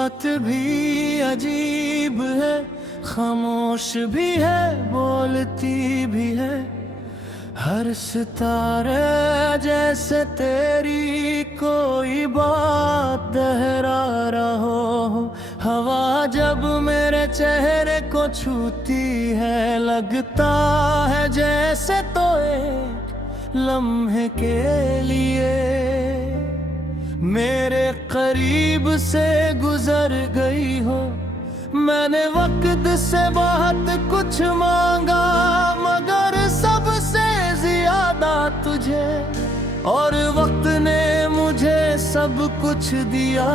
बात भी अजीब है, खामोश भी है बोलती भी है। हर सितारे जैसे तेरी कोई बात दोहरा रहा हो। हवा जब मेरे चेहरे को छूती है, लगता है जैसे तो एक लम्हे के लिए मेरे करीब से गुजर गई हो। मैंने वक्त से बहुत कुछ मांगा, मगर सबसे ज्यादा तुझे, और वक्त ने मुझे सब कुछ दिया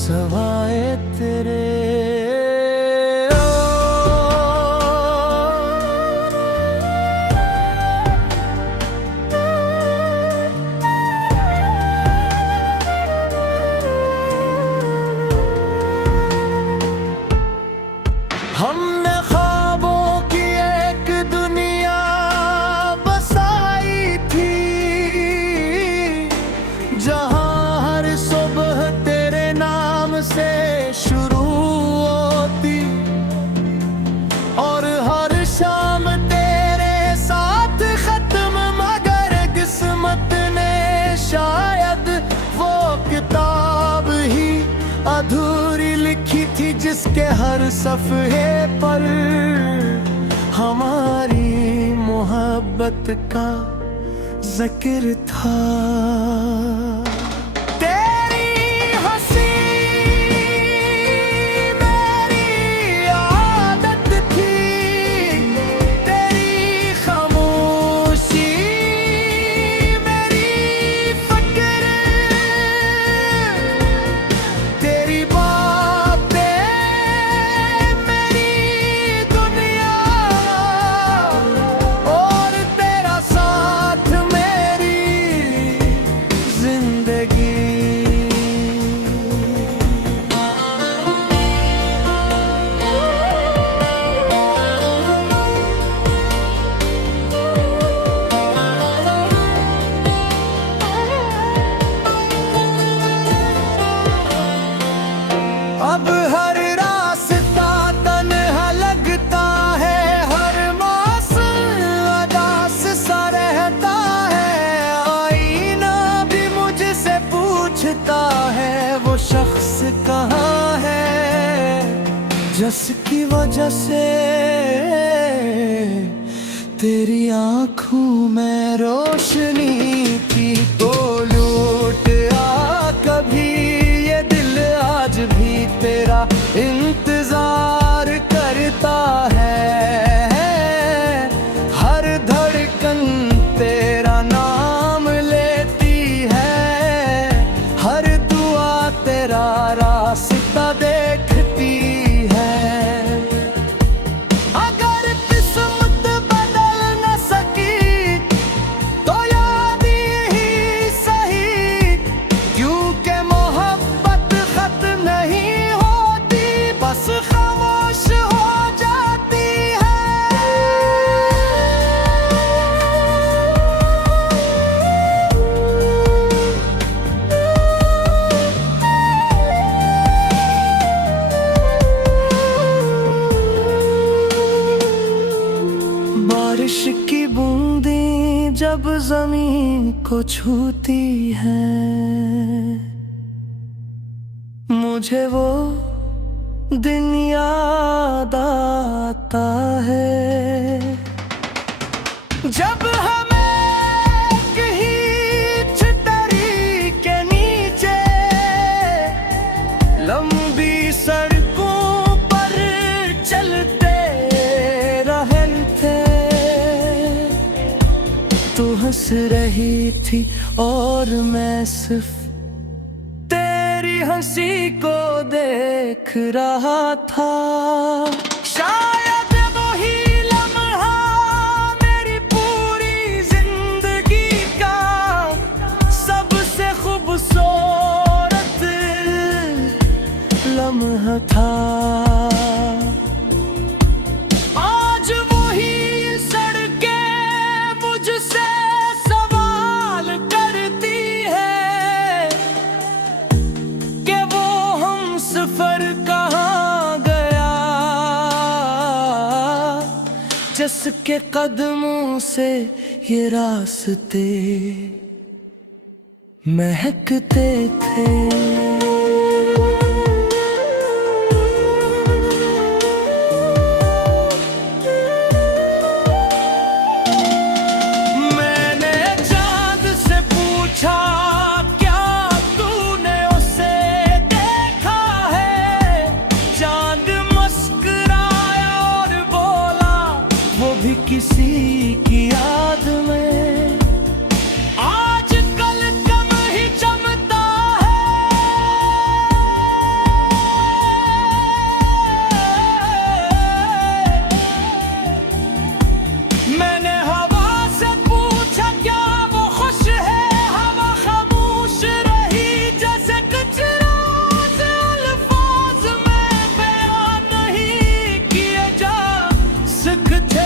सवाए तेरे। हमने ख्वाबों की एक दुनिया बसाई थी, जहां हर सुबह तेरे नाम से शुरू होती और हर शाम तेरे साथ खत्म। मगर किस्मत ने शायद वो किताब ही अधूरी लिखी थी, जिसके हर सफ़हे पर हमारी मोहब्बत का जिक्र था। तेरी हंसी मेरी आदत थी, तेरी खामोशी मेरी फिक्र, तेरी अब हर रास्ता तन्हा लगता है, हर मौसम उदास सा रहता है। आईना भी मुझसे पूछता है वो शख्स कहाँ है, जिसकी वजह से तेरी आँखों में रोशनी थी। तो लूट आ कभी ये दिल आज भी तेरा इंतजार करता है। हर धड़कन तेरा नाम लेती है, हर दुआ तेरा रास्ता देखती है। अगर किस्मत बदल न सकी तो याद ही सही, क्योंकि मोहब्बत खत्म नहीं होती, बस खामोश हो जाती है। बारिश की बूंदें जब जमीन को छूती हैं, मुझे वो दिन याद आता है जब हमें कहीं छतरी के नीचे लंबी सड़कों पर चलते रहे थे। तू हंस रही थी और मैं सिर्फ तेरी हंसी को देख रहा था। शायद वही लम्हा मेरी पूरी जिंदगी का सबसे खूबसूरत लम्हा था। आज वही सड़कें मुझसे सवाल करती है कि वो हम जिसके कदमों से ये रास्ते महकते थे। मैंने चांद से पूछा क्या तूने उसे देखा है, चांद मुस्कुराया और बोला वो भी किसी की याद में आजकल कम ही जमता है। मैंने हवा से पूछा क्या वो खुश है, हवा खामोश रही जैसे कुछ राज अल्फाज में बयान नहीं किए जा सकते।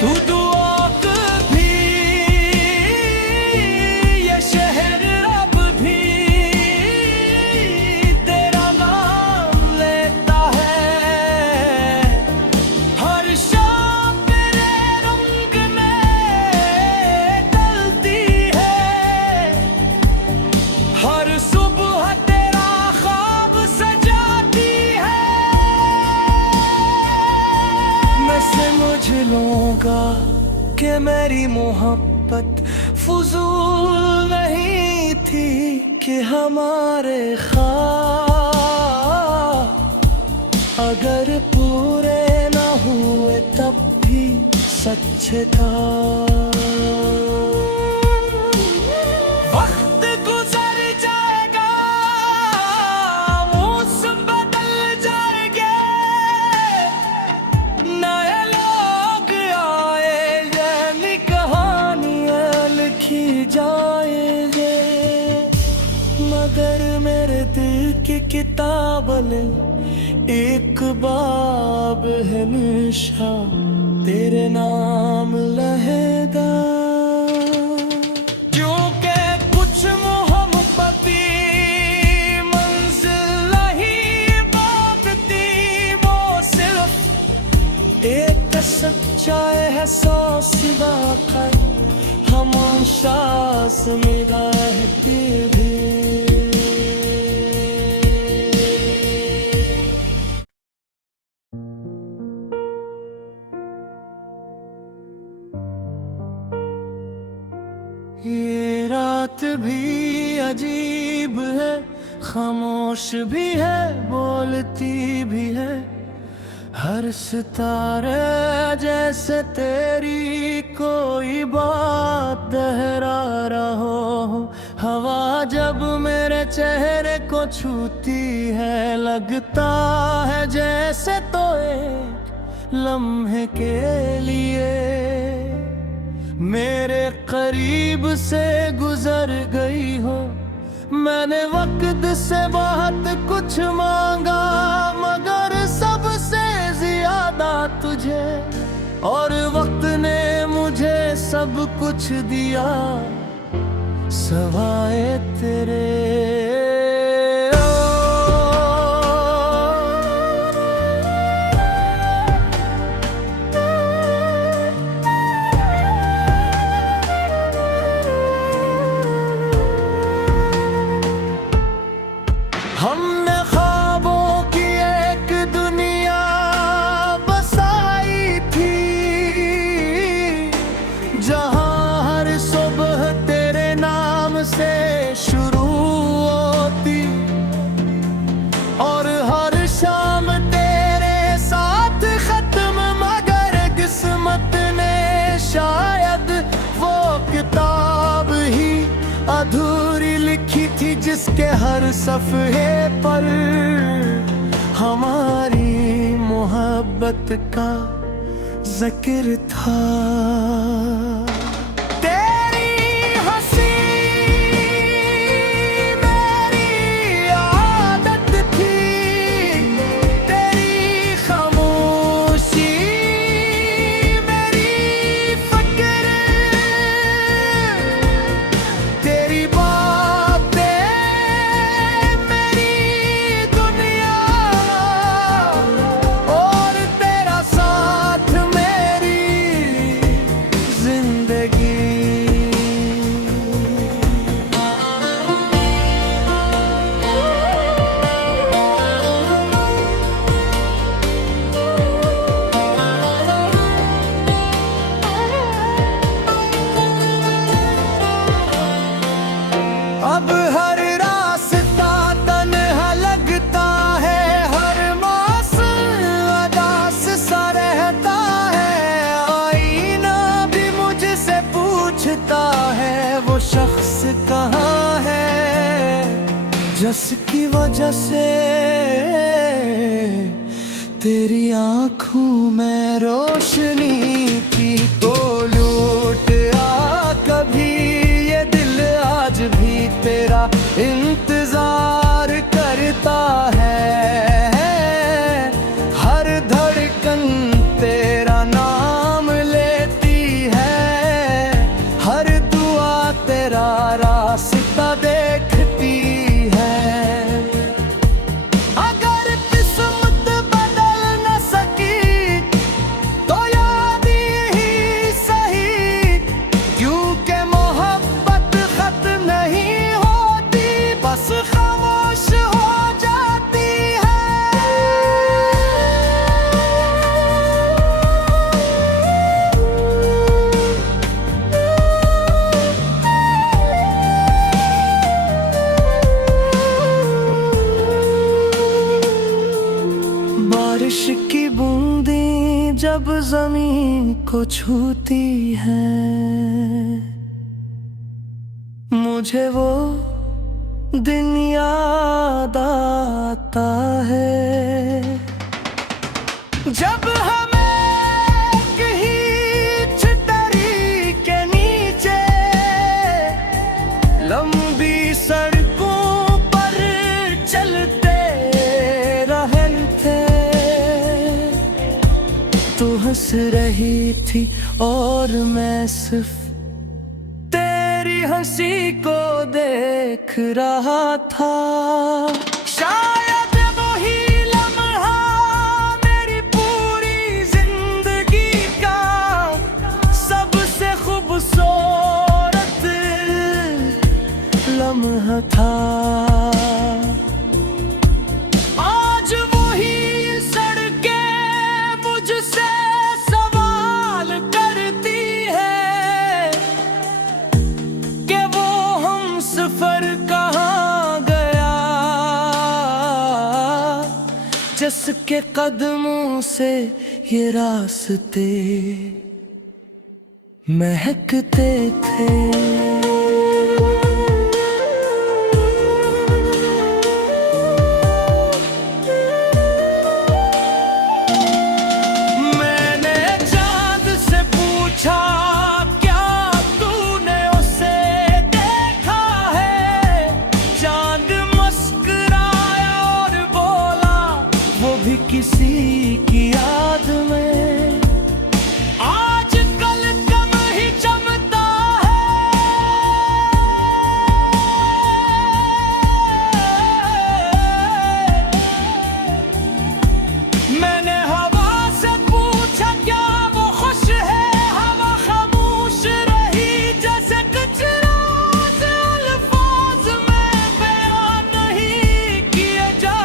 तू दुआ कभी ये शहर अब भी तेरा नाम लेता है। हर शाम तेरे रंग में ढलती है, हर सुबह तेरा ख्वाब सजाती है। मैं समझ लूंगा कि मेरी मोहब्बत फजूल नहीं थी, कि हमारे ख्वाब अगर पूरे न हुए तब भी सच था। वक्त गुजर जाएगा, मौसम बदल जाएंगे, नए लोग आएंगे, नई कहानियां लिखी जाएंगे, मगर मेरे दिल की किताब में एक बाब है निशान तेरे नाम लहदा। क्योंकि कुछ मोहब्बती मंजिल नहीं बांटती, वो सिर्फ एक सच्चाई है, सौ सिवा हमेशा में रहती भी। ये रात भी अजीब है, खामोश भी है, बोलती भी है, हर सितारे जैसे तेरी कोई बात दोहरा रहा हो। हवा जब मेरे चेहरे को छूती है, लगता है जैसे तो एक लम्हे के लिए मेरे करीब से गुजर गई हो। मैंने वक्त से बहुत कुछ मांगा, मगर सबसे ज्यादा तुझे, और वक्त ने मुझे सब कुछ दिया सवाए तेरे। हमने ख्वाबों की एक दुनिया बसाई थी, जहां हर सुबह तेरे नाम से शुरू होती, और हर शाम तेरे साथ खत्म। मगर किस्मत ने शायद वो किताब ही अधूरी लिखी थी, जिसके हर सफ़हे पर हमारी मोहब्बत का जिक्र था। तेरी हंसी मेरी आदत थी, तेरी खामोशी मेरी फिक्र, तेरी बातें मेरी दुनिया। जिसकी वजह से तेरी आंखों में रोशनी थी। तो लूट आ कभी ये दिल आज भी तेरा इंतजार करता है। हर धड़कन तेरा नाम लेती है, हर दुआ तेरा रास्ता देखती है। अगर किस्मत बदल न सकी तो याद ही सही, क्योंकि मोहब्बत खत्म नहीं होती, बस खामोश हो जाती है। बारिश की बूंदें जब जमीन को छूती हैं, मुझे वो दिन याद आता है जब हमें कहीं छतरी के नीचे लंबी सड़कों पर चलते रहे थे। तू हंस रही थी और मैं सिर्फ तेरी हंसी को देख रहा था। शायद वही लम्हा मेरी पूरी जिंदगी का सबसे खूबसूरत लम्हा था। आज वही सड़कें मुझसे सवाल करती है कि वो हम सफर कहाँ गया, जिसके कदमों से ये रास्ते महकते थे। किसी की याद में आज कल कम ही जमता है। मैंने हवा से पूछा क्या वो खुश है, हवा खामोश रही जैसे कुछ राज अल्फाज में बयान नहीं किए जा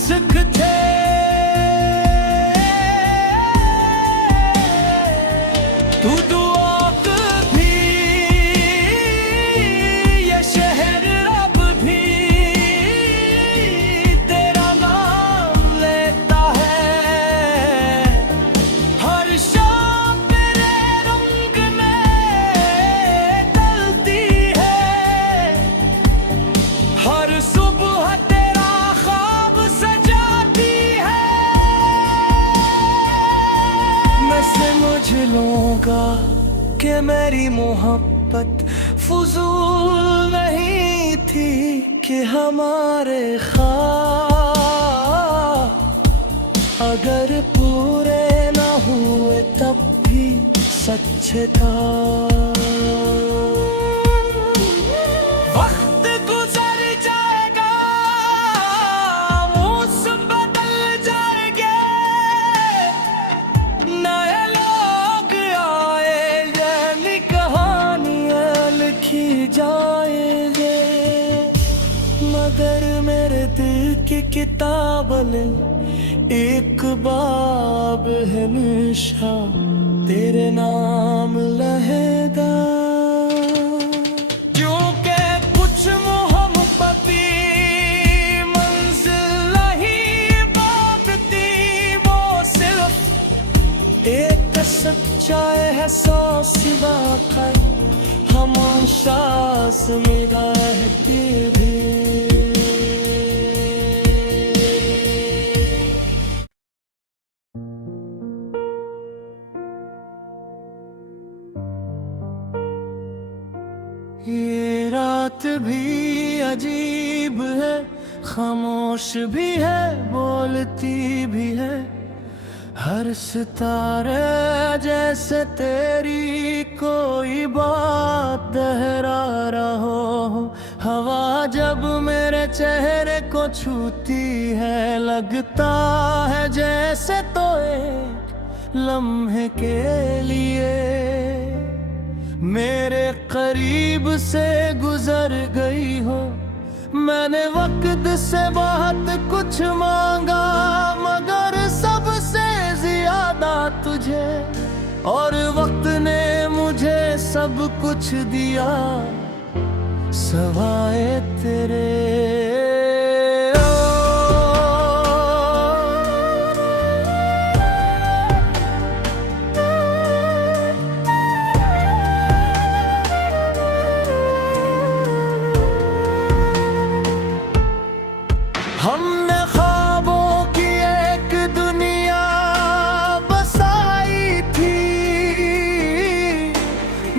सकते। तू दुआ भी, ये शहर अब भी तेरा नाम लेता है। हर शाम तेरे रंग में ढलती है, हर सुबह तेरा ख्वाब सजाती है। मैं समझ लूंगा कि मेरी मोहब्बत फजूल नहीं थी, कि हमारे ख्वाब अगर पूरे न हुए तब भी सच्चे था। वक्त गुजर जाएगा, मौसम बदल जाएंगे, नए लोग आएंगे, नई कहानियां लिखी जाएंगे, मगर मेरे दिल की किताब में एक बाब है निशान तेरे नाम लहेगा। क्योंकि कुछ मोहब्बती मंजिल नहीं बांधती, वो सिर्फ एक सच्चाई है, सौ सिवा हमाशा में रहती भी। बात भी अजीब है, खामोश भी है बोलती भी है। हर सितारे जैसे तेरी कोई बात दोहरा रहा हो। हवा जब मेरे चेहरे को छूती है, लगता है जैसे तो एक लम्हे के लिए मेरे करीब से गुजर गई हो। मैंने वक्त से बहुत कुछ मांगा, मगर सबसे ज्यादा तुझे, और वक्त ने मुझे सब कुछ दिया सवाए तेरे। हमने ख्वाबों की एक दुनिया बसाई थी,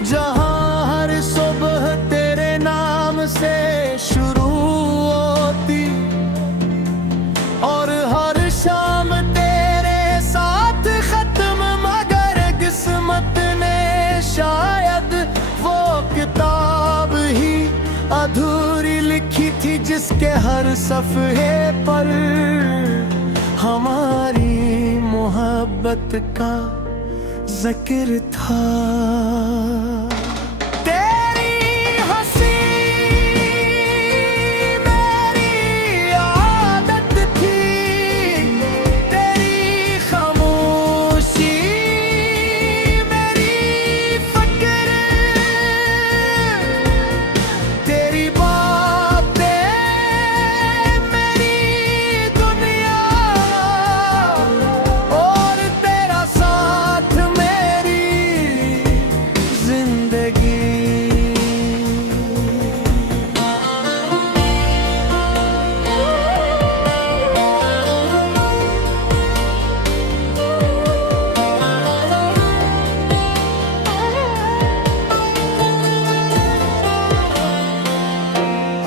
जहां हर सुबह तेरे नाम से शुरू होती, और हर शाम तेरे साथ खत्म। मगर किस्मत ने शायद वो किताब ही अधूरी लिखी थी, जिसके हर सफ़हे पर हमारी मोहब्बत का जिक्र था। तेरी हंसी मेरी आदत थी, तेरी खामोशी मेरी फिक्र, तेरी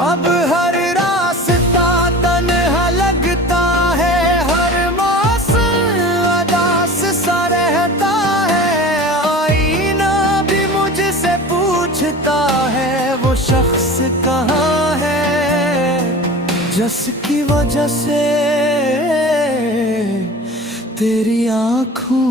अब हर रास्ता तन्हा लगता है, हर मौसम उदास सा रहता है। आईना भी मुझसे पूछता है, वो शख्स कहाँ है जिसकी वजह से तेरी आँखों